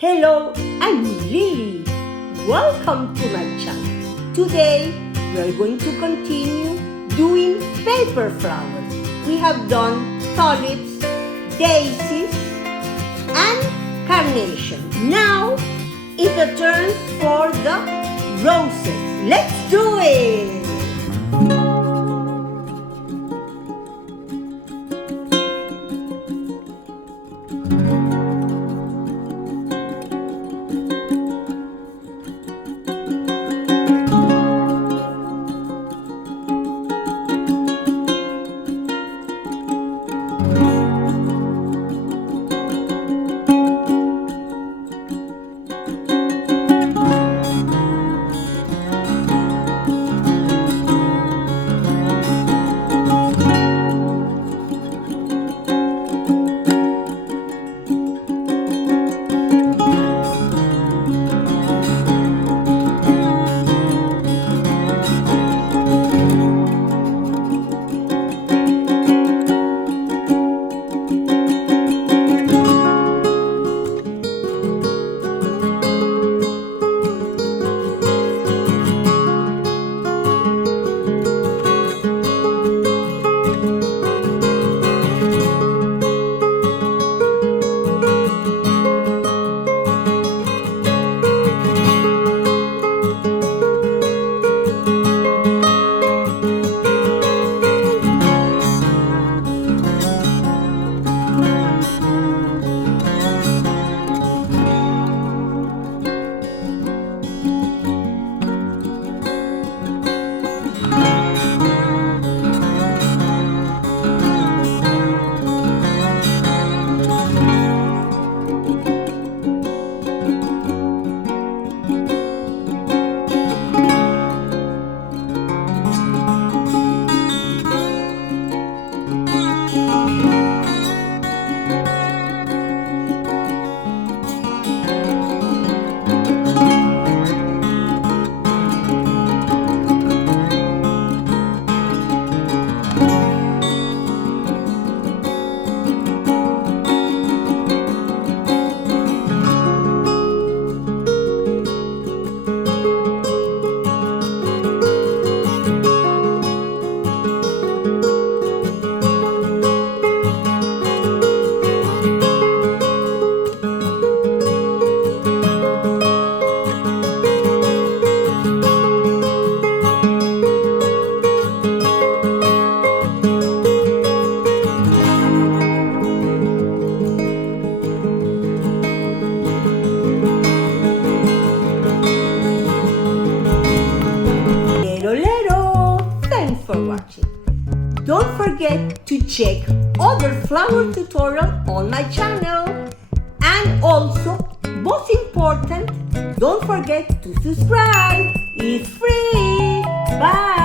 Hello, I'm Lily. Welcome to my channel. Today, we are going to continue doing paper flowers. We have done tulips, daisies, and carnation. Now, it's the turn for the roses. Let's do it! Thanks for watching. Don't forget to check other flower tutorials on my channel. And also, most important, don't forget to subscribe. It's free. Bye.